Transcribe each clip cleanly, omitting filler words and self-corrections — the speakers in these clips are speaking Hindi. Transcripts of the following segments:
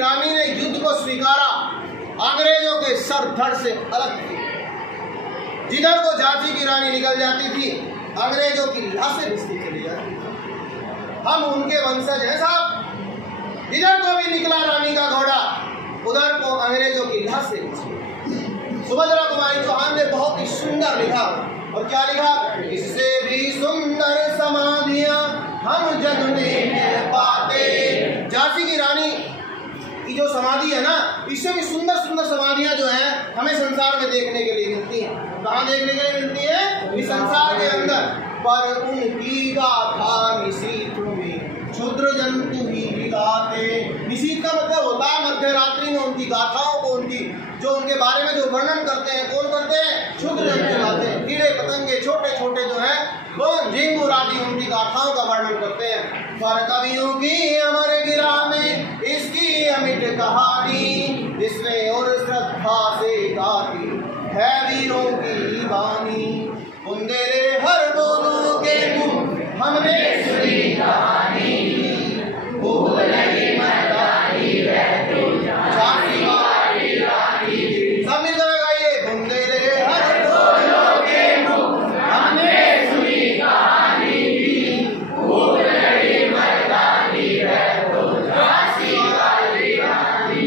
रानी ने युद्ध को स्वीकारा, अंग्रेजों के सर धड़ से अलग थी। जिधर को झांसी की रानी निकल जाती थी, अंग्रेजों की लाशें रिश्ती चली जाती थी। हम उनके वंशज हैं साहब। जिधर को भी निकला रानी का घोड़ा, उधर को अंग्रेजों की लाशें। सुभद्रा कुमारी चौहान ने बहुत ही सुंदर लिखा, और क्या लिखा? इससे भी सुंदर समाधियां हम जग में पाते। झांसी की रानी की जो समाधि है ना, इससे भी सुंदर सुंदर समाधियां जो हैं हमें संसार में देखने के लिए मिलती हैं। कहाँ देखने के लिए मिलती है? इस संसार के अंदर। पर उनकी गाथा निशीथ में क्षुद्र जंतु ही गाते। निशीथ का मतलब होता है मध्य रात्रि में उनकी गाथाओं को, उनकी जो उनके बारे में जो वर्णन करते हैं, कौन करते हैं? क्षुद्र जंतु गाते हैं। कीड़े पतंगे छोटे छोटे जो हैं वो झिंगुर आदि उनकी गाथाओं का वर्णन करते हैं। पर कवियों की अमर गिरा में इसकी अमिट कहानी, इसमें और श्रद्धा से गाती है वीरों की वाणी। बुंदेले हर दोनों के मुंह हमने सुनी कहानी, भूल लगी मर्दानी रहती झांसी वाली रानी। सब मिलकर गाइए, बुंदेले हर दोनों के मुंह हमने सुनी कहानी, भूल लगी मर्दानी रहती झांसी वाली रानी।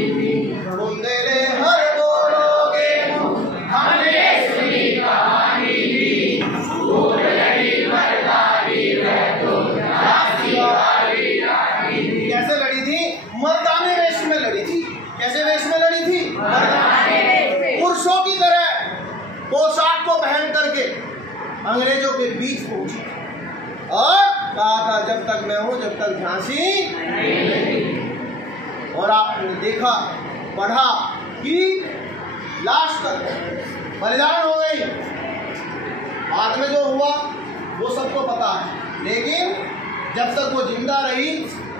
बुंदेले हर दोनों के मुंह हमने सुनी कहानी, भूल लगी मर्दानी रहती झांसी वाली रानी। कैसे लड़ी थी? मर्दाने वेश में लड़ी थी। कैसे वेश में लड़ी थी? पुरुषों की तरह पोशाक को पहन करके अंग्रेजों के बीच पहुंची और कहा था जब तक मैं हूं, जब तक झांसी। और आपने देखा, पढ़ा कि लास्ट तक बलिदान हो गई। बाद में जो हुआ वो सबको पता है, लेकिन जब तक वो जिंदा रही,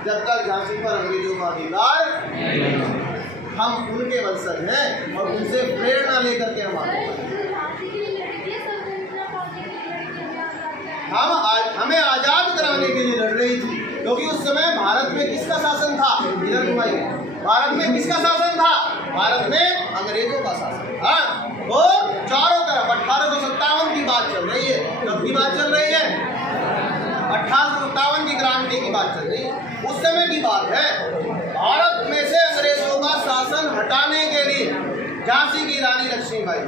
जब तक झांसी पर अंग्रेजों का अधिकार, हम उनके वंशज हैं और उनसे प्रेरणा लेकर के हम आगे हमें आजाद कराने के लिए लड़ रही थी। क्योंकि उस समय भारत में किसका शासन था? इधर घुमाइए। भारत में किसका शासन था? भारत में अंग्रेजों का शासन था। और चारों तरफ 1857 की बात चल रही है। कब की बात चल रही है? 1857 की क्रांति की बात चल रही है। उस समय की बात है। भारत में से अंग्रेजों का शासन हटाने के लिए झांसी की रानी लक्ष्मीबाई,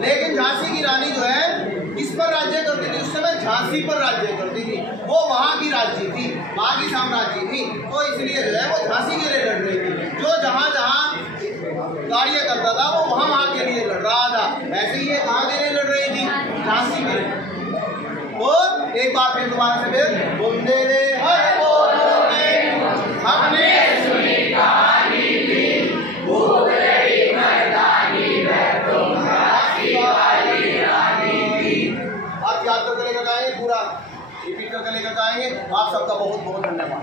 लेकिन झांसी की रानी जो है किस पर राज्य करती थी? उस समय झांसी पर राज्य करती थी। वो वहाँ की राज्य थी, वहाँ की साम्राज्य थी। तो इसलिए जो है वो झांसी के लिए लड़ रही थी। जो जहाँ जहाँ कार्य करता था वो वहाँ वहाँ के लिए लड़ रहा था। ऐसे ही ये कहाँ के लिए लड़ रही थी? झांसी के लिए। तो एक बार फिर दोबारा से फिर बुंदेले हर दोनों के हमने सुनी कहानी भी, भूल लगी मर्दानी रहती झांसी वाली रानी भी। आप याद करके लेकर आएंगे, पूरा रिपीट करके लेकर आएंगे। आप सबका बहुत बहुत धन्यवाद।